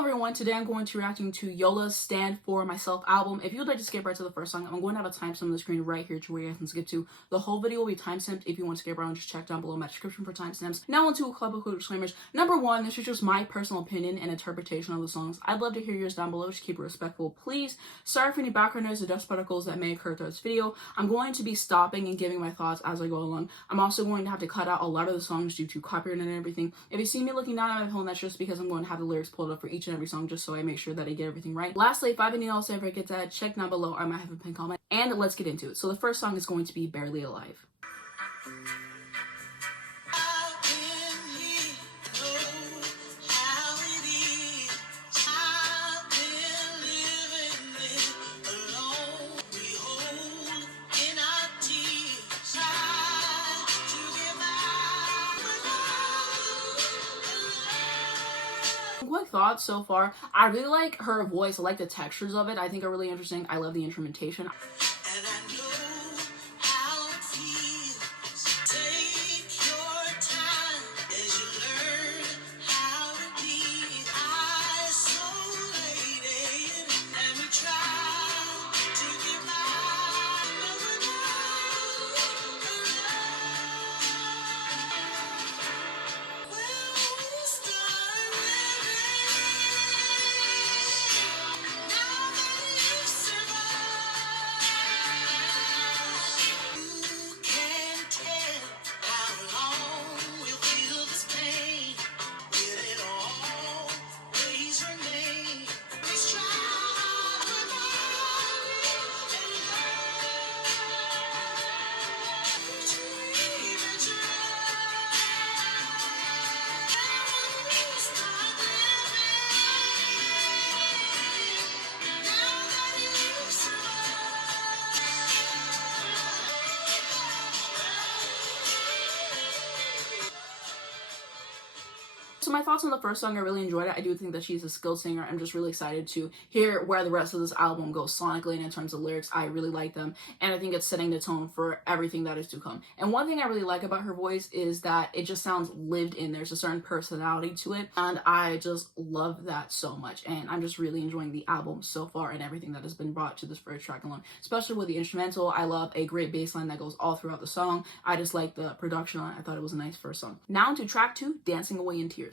Hello everyone, today I'm going to be reacting to Yola's Stand For Myself album. If you would like to skip right to the first song, I'm going to have a timestamp on the screen right here to where you can skip to. The whole video will be timestamped. If you want to skip around, just check down below my description for timestamps. Now onto a couple of quick disclaimers. Number one, this is just my personal opinion and interpretation of the songs. I'd love to hear yours down below, just keep it respectful, please. Sorry for any background noise or dust particles that may occur throughout this video. I'm going to be stopping and giving my thoughts as I go along. I'm also going to have to cut out a lot of the songs due to copyright and everything. If you see me looking down at my phone, that's just because I'm going to have the lyrics pulled up for each and every song just so I make sure that I get everything right. Lastly, if I have any else I ever get that, check down below, or I might have a pin comment. And let's get into it. So the first song is going to be Barely Alive. Quick thoughts so far. I really like her voice. I like the textures of it. I think are really interesting. I love the instrumentation. So my thoughts on the first song, I really enjoyed it. I do think that she's a skilled singer. I'm just really excited to hear where the rest of this album goes sonically and in terms of lyrics. I really like them, and I think it's setting the tone for everything that is to come. And one thing I really like about her voice is that it just sounds lived in. There's a certain personality to it, and I just love that so much. And I'm just really enjoying the album so far and everything that has been brought to this first track alone, especially with the instrumental. I love a great bass line that goes all throughout the song. I just like the production on it. I thought it was a nice first song. Now to track 2, Dancing Away in Tears.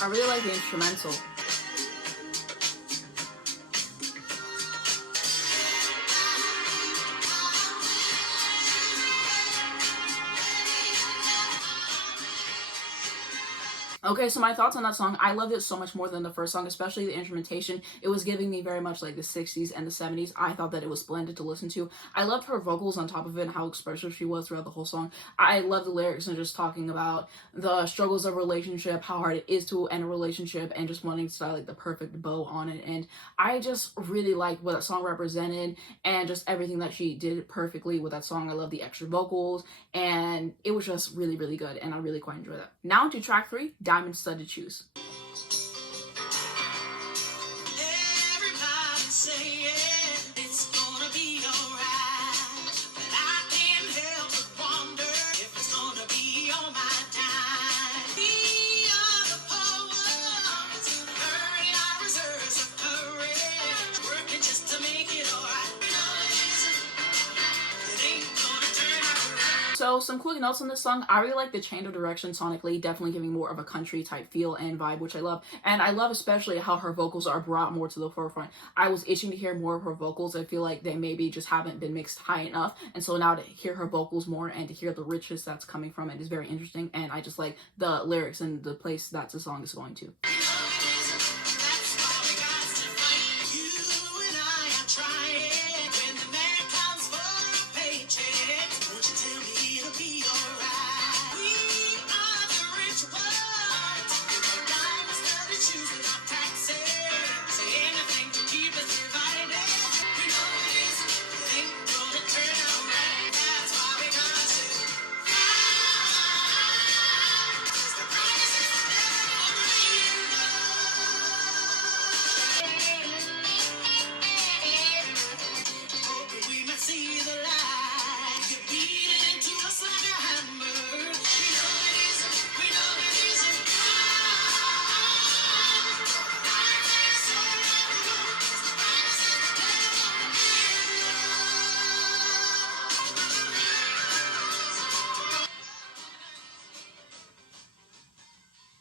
I really like the instrumental. Okay, so my thoughts on that song, I loved it so much more than the first song, especially the instrumentation. It was giving me very much like the 60s and the 70s. I thought that it was splendid to listen to. I loved her vocals on top of it and how expressive she was throughout the whole song. I love the lyrics and just talking about the struggles of a relationship, how hard it is to end a relationship, and just wanting to style like the perfect bow on it. And I just really liked what that song represented and just everything that she did perfectly with that song. I love the extra vocals, and it was just really, really good, and I really quite enjoyed that. Now to track 3, Diamond Studded Shoes. So some quick notes on this song. I really like the change of direction sonically, definitely giving more of a country type feel and vibe, which I love. And I love especially how her vocals are brought more to the forefront. I was itching to hear more of her vocals. I feel like they maybe just haven't been mixed high enough. And so now to hear her vocals more and to hear the richness that's coming from it is very interesting. And I just like the lyrics and the place that the song is going to.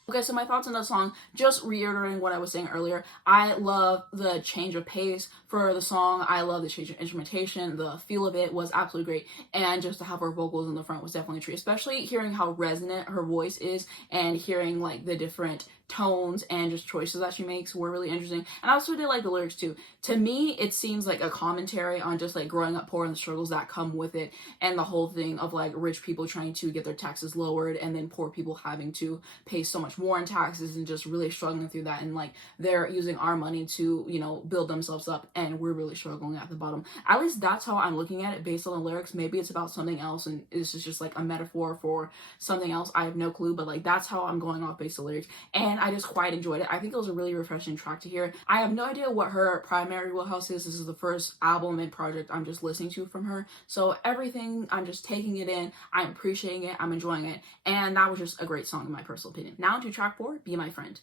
Okay, so my thoughts on the song, just reiterating what I was saying earlier, I love the change of pace for the song. I love the change of instrumentation. The feel of it was absolutely great. And just to have her vocals in the front was definitely a treat, especially hearing how resonant her voice is and hearing like the different tones and just choices that she makes were really interesting. And I also did like the lyrics too. To me, it seems like a commentary on just like growing up poor and the struggles that come with it, and the whole thing of like rich people trying to get their taxes lowered and then poor people having to pay so much more in taxes and just really struggling through that. And like they're using our money to, you know, build themselves up, and we're really struggling at the bottom. At least that's how I'm looking at it based on the lyrics. Maybe it's about something else and this is just like a metaphor for something else. I have no clue, but like that's how I'm going off based on the lyrics. And I just quite enjoyed it. I think it was a really refreshing track to hear. I have no idea what her primary wheelhouse is. This is the first album and project I'm just listening to from her. So everything, I'm just taking it in. I'm appreciating it. I'm enjoying it. And that was just a great song in my personal opinion. Now to track 4, Be My Friend.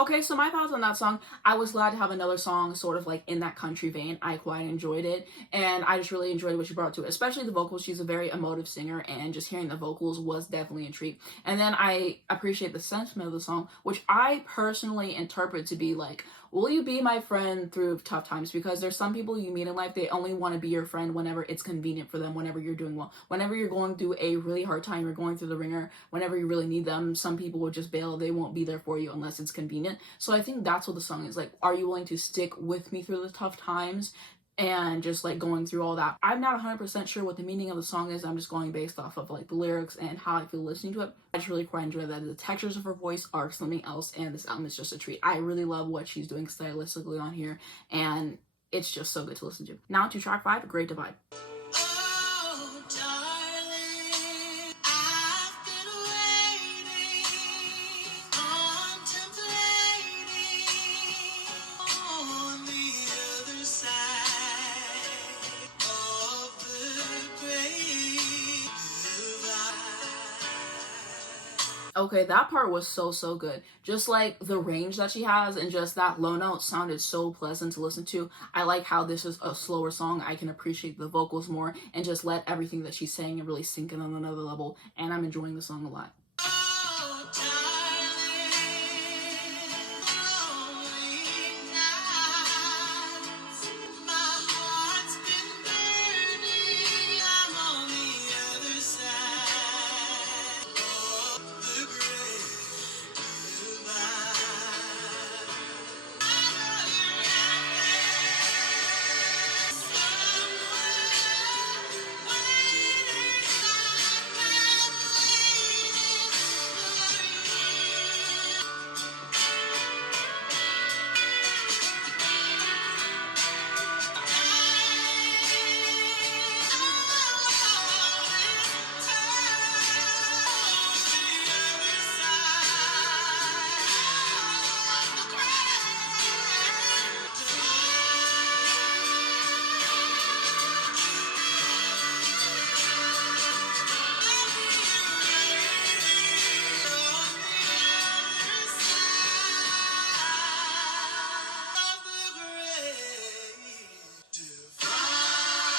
Okay, so my thoughts on that song, I was glad to have another song sort of like in that country vein. I quite enjoyed it, and I just really enjoyed what she brought to it, especially the vocals. She's a very emotive singer, and just hearing the vocals was definitely a treat. And then I appreciate the sentiment of the song, which I personally interpret to be like, will you be my friend through tough times? Because there's some people you meet in life, they only want to be your friend whenever it's convenient for them, whenever you're doing well. Whenever you're going through a really hard time, you're going through the ringer, whenever you really need them, some people will just bail. They won't be there for you unless it's convenient. So I think that's what the song is like. Are you willing to stick with me through the tough times? And just like going through all that. I'm not 100% sure what the meaning of the song is. I'm just going based off of like the lyrics and how I feel listening to it. I just really quite enjoy that. The textures of her voice are something else, and this album is just a treat. I really love what she's doing stylistically on here, and it's just so good to listen to. Now to track 5, Great Divide. Okay, that part was so good. Just like the range that she has and just that low note sounded so pleasant to listen to. I like how this is a slower song. I can appreciate the vocals more and just let everything that she's saying and really sink in on another level. And I'm enjoying the song a lot. Oh,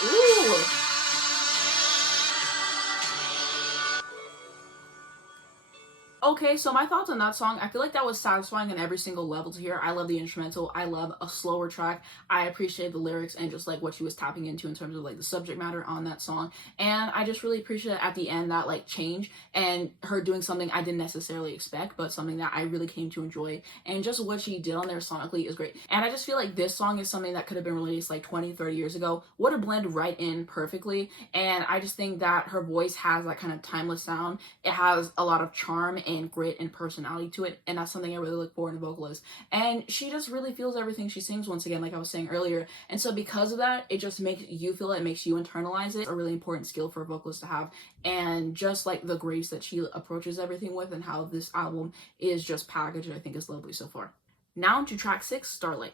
ooh. Okay, so my thoughts on that song, I feel like that was satisfying on every single level to hear. I love the instrumental. I love a slower track. I appreciate the lyrics and just like what she was tapping into in terms of like the subject matter on that song. And I just really appreciate at the end that like change and her doing something I didn't necessarily expect, but something that I really came to enjoy. And just what she did on there sonically is great. And I just feel like this song is something that could have been released like 20, 30 years ago. Would have blended right in perfectly. And I just think that her voice has that kind of timeless sound. It has a lot of charm and grit and personality to it, and that's something I really look for in a vocalist. And she just really feels everything she sings, once again, like I was saying earlier. And so because of that, it just makes you feel it, it makes you internalize it. It's a really important skill for a vocalist to have. And just like the grace that she approaches everything with and how this album is just packaged, I think is lovely so far. Now to track 6, Starlight.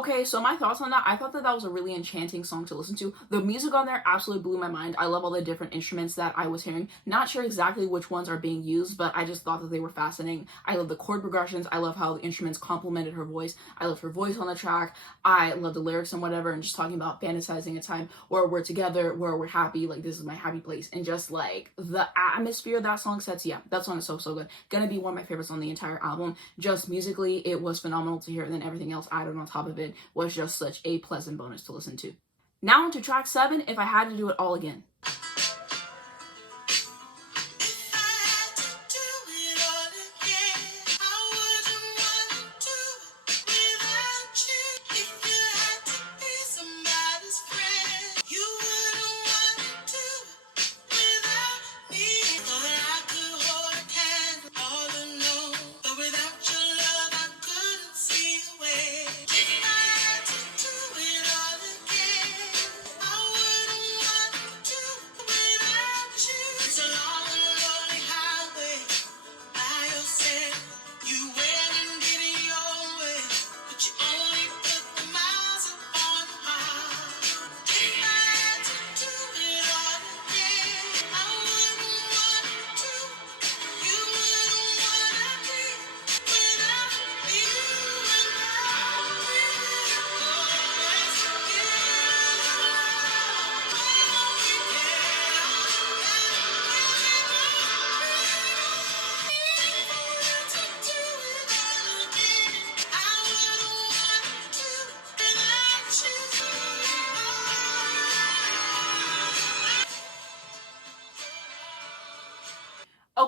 Okay, so my thoughts on that, I thought that that was a really enchanting song to listen to. The music on there absolutely blew my mind. I love all the different instruments that I was hearing. Not sure exactly which ones are being used, but I just thought that they were fascinating. I love the chord progressions. I love how the instruments complemented her voice. I love her voice on the track. I love the lyrics and whatever, and just talking about fantasizing a time where we're together, where we're happy, like this is my happy place. And just like the atmosphere that song sets, yeah, that song is so good. Gonna be one of my favorites on the entire album. Just musically, it was phenomenal to hear, and then everything else added on top of it was just such a pleasant bonus to listen to. Now on to track 7, If I Had to Do It All Again.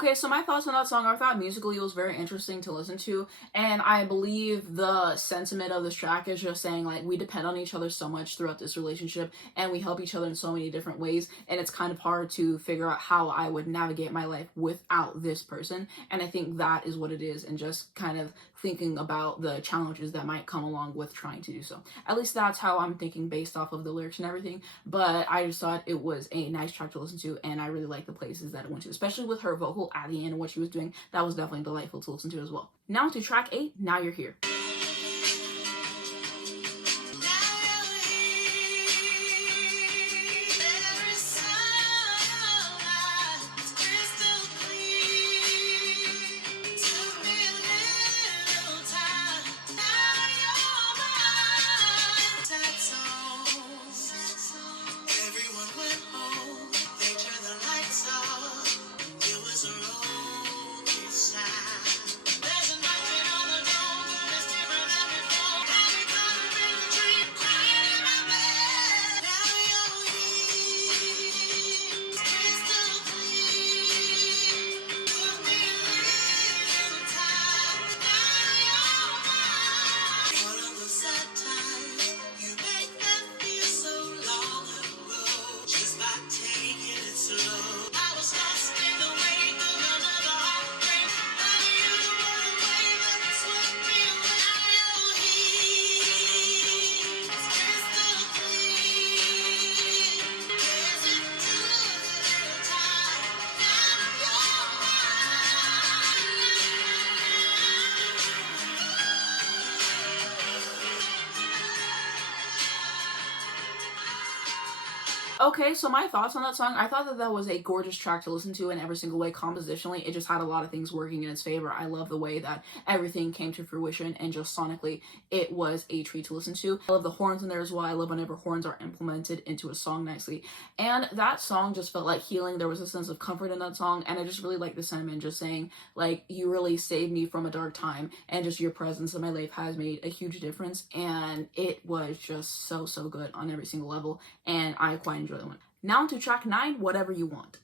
Okay, so my thoughts on that song, I thought musically it was very interesting to listen to, and I believe the sentiment of this track is just saying, like, we depend on each other so much throughout this relationship, and we help each other in so many different ways, and it's kind of hard to figure out how I would navigate my life without this person, and I think that is what it is, and just kind of thinking about the challenges that might come along with trying to do so. At least that's how I'm thinking based off of the lyrics and everything, but I just thought it was a nice track to listen to, and I really like the places that it went to, especially with her vocal at the end and what she was doing. That was definitely delightful to listen to as well. Now to track 8, Now You're Here. Okay, so my thoughts on that song, I thought that that was a gorgeous track to listen to in every single way. Compositionally, it just had a lot of things working in its favor. I love the way that everything came to fruition, and just sonically, it was a treat to listen to. I love the horns in there as well. I love whenever horns are implemented into a song nicely. And that song just felt like healing. There was a sense of comfort in that song, and I just really like the sentiment, just saying, like, you really saved me from a dark time, and just your presence in my life has made a huge difference. And it was just so, so good on every single level, and I quite enjoyed the one. Now to track 9, Whatever You Want.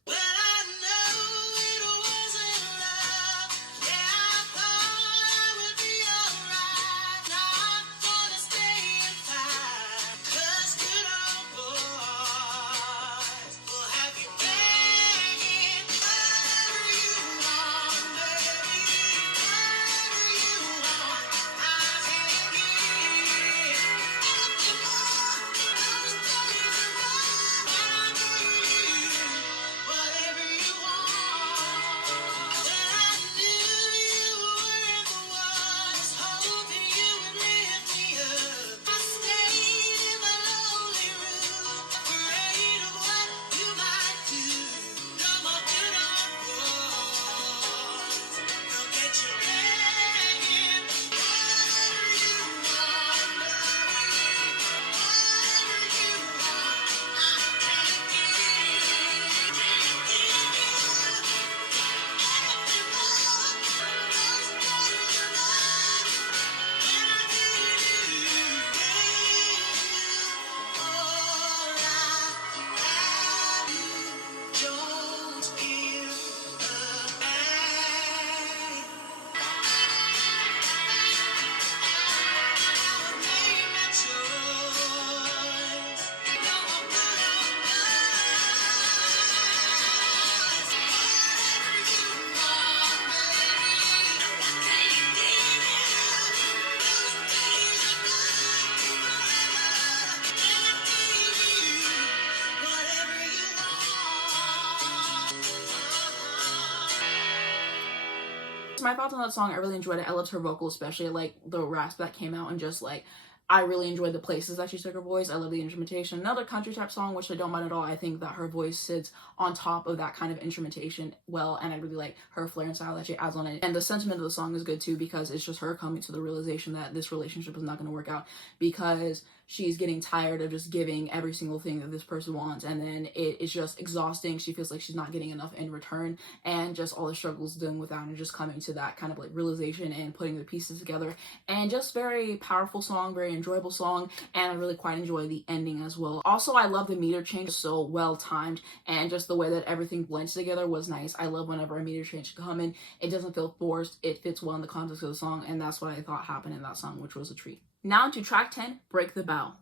My thoughts on that song, I really enjoyed it. I loved her vocal, especially like the rasp that came out, and just like I really enjoyed the places that she took her voice. I love the instrumentation. Another country type song, which I don't mind at all. I think that her voice sits on top of that kind of instrumentation well, and I really like her flair and style that she adds on it. And the sentiment of the song is good too, because it's just her coming to the realization that this relationship is not going to work out, because she's getting tired of just giving every single thing that this person wants, and then it is just exhausting. She feels like she's not getting enough in return, and just all the struggles dealing with that, and just coming to that kind of like realization and putting the pieces together. And just very powerful song, very enjoyable song, and I really quite enjoy the ending as well. Also, I love the meter change, so well timed, and just the way that everything blends together was nice. I love whenever a meter change come in. It doesn't feel forced, it fits well in the context of the song, and that's what I thought happened in that song, which was a treat. Now to track 10, Break the Bough.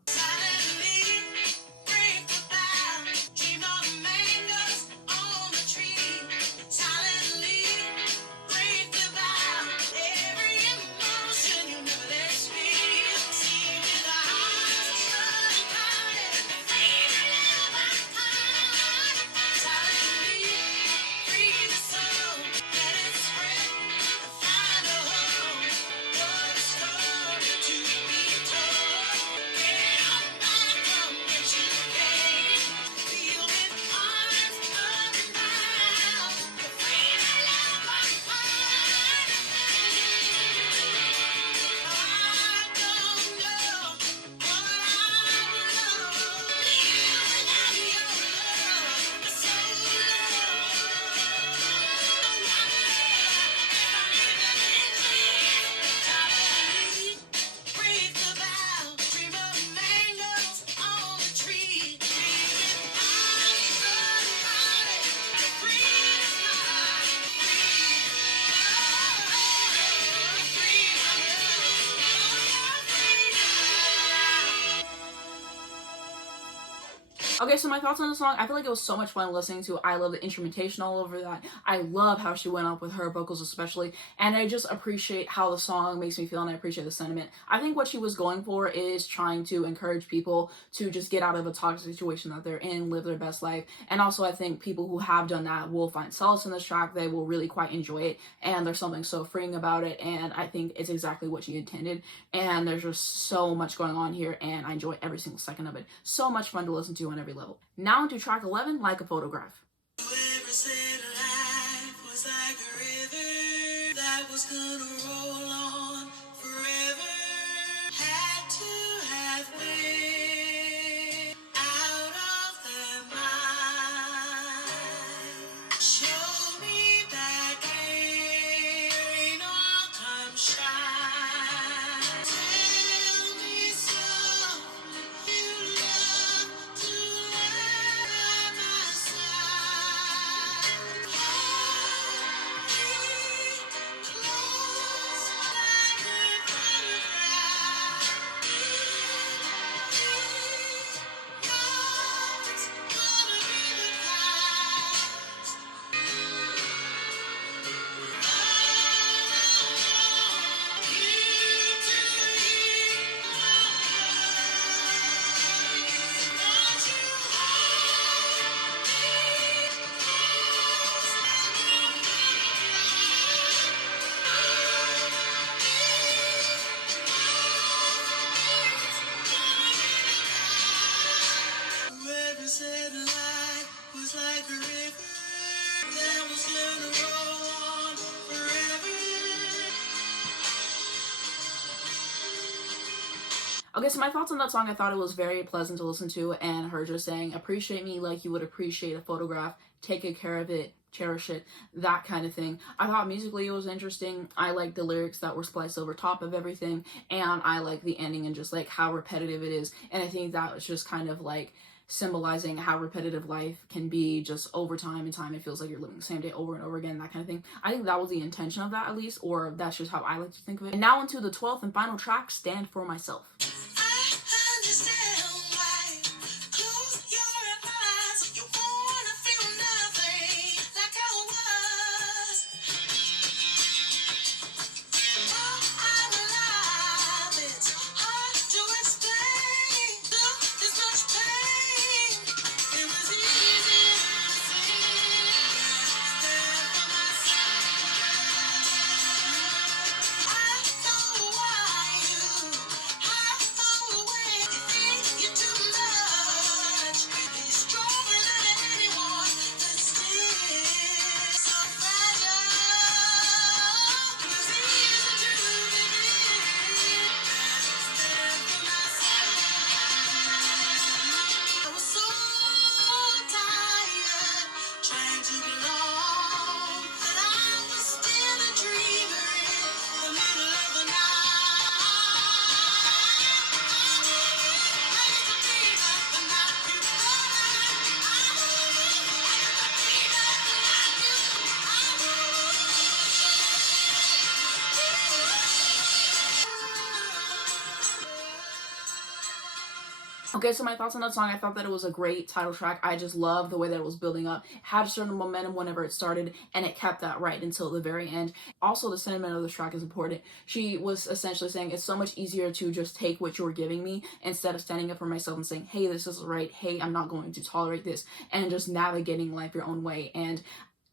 Okay, so my thoughts on the song, I feel like it was so much fun listening to. I love the instrumentation all over that. I love how she went up with her vocals especially, and I just appreciate how the song makes me feel, and I appreciate the sentiment. I think what she was going for is trying to encourage people to just get out of a toxic situation that they're in, live their best life, and also I think people who have done that will find solace in this track. They will really quite enjoy it, and there's something so freeing about it, and I think it's exactly what she intended, and there's just so much going on here, and I enjoy every single second of it. So much fun to listen to on every level. Now to track 11, Like a Photograph. Whoever said life was like a river that was gonna roll on forever had to have been out of their mind. Show me that rain all come shine. Tell me something you love to let my side. Hold me close like a photograph. Know it's gonna be the past. Whoever said life was like a river that was gonna roll on forever. Okay, so my thoughts on that song, I thought it was very pleasant to listen to, and her just saying, appreciate me like you would appreciate a photograph, take good care of it, cherish it, that kind of thing. I thought musically it was interesting. I liked the lyrics that were spliced over top of everything, and I like the ending and just like how repetitive it is, and I think that was just kind of like symbolizing how repetitive life can be just over time and time. It feels like you're living the same day over and over again, that kind of thing. I think that was the intention of that, at least, or that's just how I like to think of it. And now into the 12th and final track, Stand For Myself. I understand why. Close your eyes. You wanna feel nothing like I was. Now I'm alive. It's hard to explain. Though there's much pain. It was easy to see. Stand for myself. I know why you have Okay, so my thoughts on that song, I thought that it was a great title track. I just love the way that it was building up. It had a certain momentum whenever it started, and it kept that right until the very end. Also, the sentiment of the track is important. She was essentially saying it's so much easier to just take what you're giving me instead of standing up for myself and saying, hey, this isn't right. Hey, I'm not going to tolerate this, and just navigating life your own way. And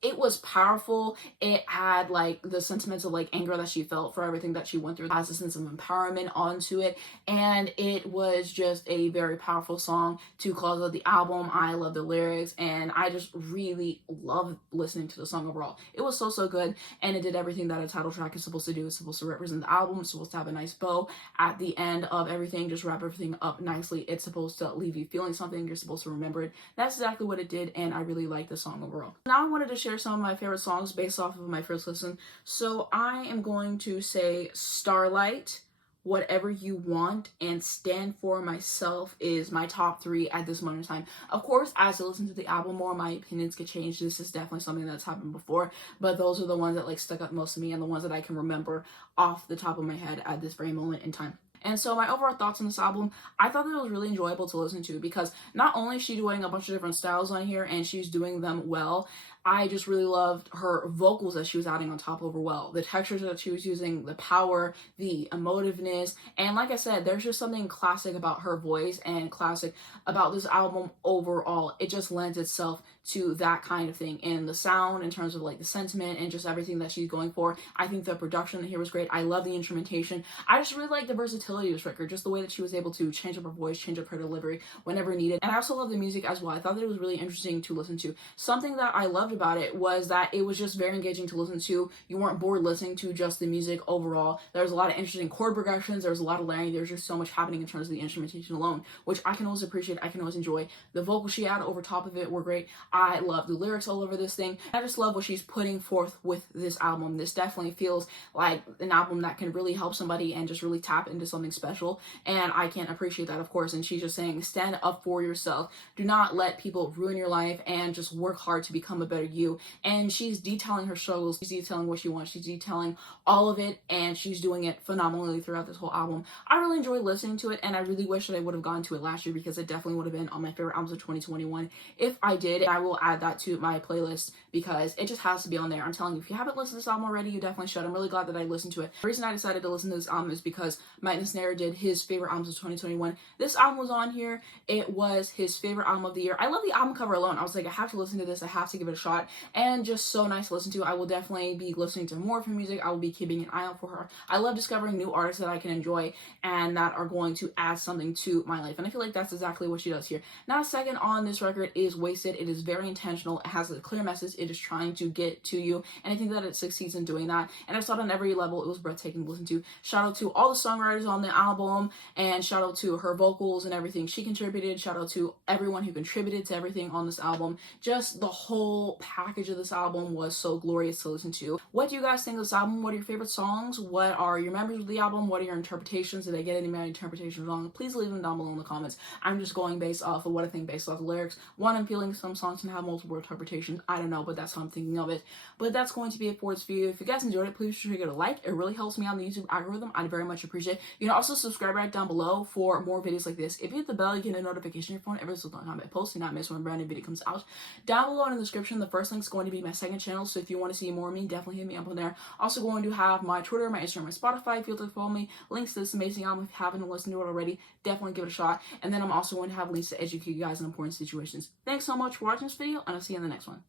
it was powerful. It had like the sentiments of like anger that she felt for everything that she went through, has a sense of empowerment onto it, and it was just a very powerful song to close out the album. I love the lyrics, and I just really love listening to the song overall. It was so good, and it did everything that a title track is supposed to do. It's supposed to represent the album. It's supposed to have a nice bow at the end of everything, just wrap everything up nicely. It's supposed to leave you feeling something. You're supposed to remember it. That's exactly what it did, and I really like the song overall. Now I wanted to share some of my favorite songs based off of my first listen. So I am going to say Starlight, Whatever You Want, and Stand For Myself is my top 3 at this moment in time. Of course, as I listen to the album more, my opinions get changed. This is definitely something that's happened before, but those are the ones that like stuck up most to me and the ones that I can remember off the top of my head at this very moment in time. And so my overall thoughts on this album, I thought that it was really enjoyable to listen to because not only is she doing a bunch of different styles on here and she's doing them well, I just really loved her vocals that she was adding on top of her well. The textures that she was using, the power, the emotiveness, and like I said, there's just something classic about her voice and classic about this album overall. It just lends itself to that kind of thing, and the sound in terms of like the sentiment and just everything that she's going for. I think the production here was great. I love the instrumentation. I just really like the versatility of this record, just the way that she was able to change up her voice, change up her delivery whenever needed. And I also love the music as well. I thought that it was really interesting to listen to. Something that I loved about it was that it was just very engaging to listen to. You weren't bored listening to just the music overall. There was a lot of interesting chord progressions. There was a lot of layering. There's just so much happening in terms of the instrumentation alone, which I can always appreciate. I can always enjoy. The vocals she had over top of it were great. I love the lyrics all over this thing. I just love what she's putting forth with this album. This definitely feels like an album that can really help somebody and just really tap into something special. And I can appreciate that, of course. And she's just saying, stand up for yourself. Do not let people ruin your life and just work hard to become a better you. And she's detailing her struggles. She's detailing what she wants. She's detailing all of it. And she's doing it phenomenally throughout this whole album. I really enjoyed listening to it. And I really wish that I would have gone to it last year because it definitely would have been on my favorite albums of 2021. If I did, I will add that to my playlist because it just has to be on there. I'm telling you, if you haven't listened to this album already, you definitely should. I'm really glad that I listened to it. The reason I decided to listen to this album is because Mike Nisnera did his favorite albums of 2021. This album was on here. It was his favorite album of the year. I love the album cover alone. I was like, I have to listen to this. I have to give it a shot. And just so nice to listen to. I will definitely be listening to more of her music. I will be keeping an eye out for her. I love discovering new artists that I can enjoy and that are going to add something to my life. And I feel like that's exactly what she does here. Now, second on this record is Wasted. It is very intentional. It has a clear message. It is trying to get to you. And I think that it succeeds in doing that. And I saw it on every level. It was breathtaking to listen to. Shout out to all the songwriters on the album and shout out to her vocals and everything she contributed. Shout out to everyone who contributed to everything on this album. Just the whole package of this album was so glorious to listen to. What do you guys think of this album? What are your favorite songs? What are your memories of the album? What are your interpretations? Did I get any of my interpretations wrong? Please leave them down below in the comments. I'm just going based off of what I think based off the lyrics. One, I'm feeling some songs can have multiple interpretations. I don't know, but that's how I'm thinking of it. But that's going to be it for this video. If you guys enjoyed it, please be sure to give it a like. It really helps me out in the YouTube algorithm. I'd very much appreciate it. You can also subscribe right down below for more videos like this. If you hit the bell, you get a notification on your phone every single time I post and not miss when a brand new video comes out. Down below in the description, the first link is going to be my second channel. So if you want to see more of me, definitely hit me up on there. Also going to have my Twitter, my Instagram, my Spotify. If you'd like to follow me, links to this amazing album if you haven't listened to it already, definitely give it a shot. And then I'm also going to have links to educate you guys in important situations. Thanks so much for watching this video, and I'll see you in the next one.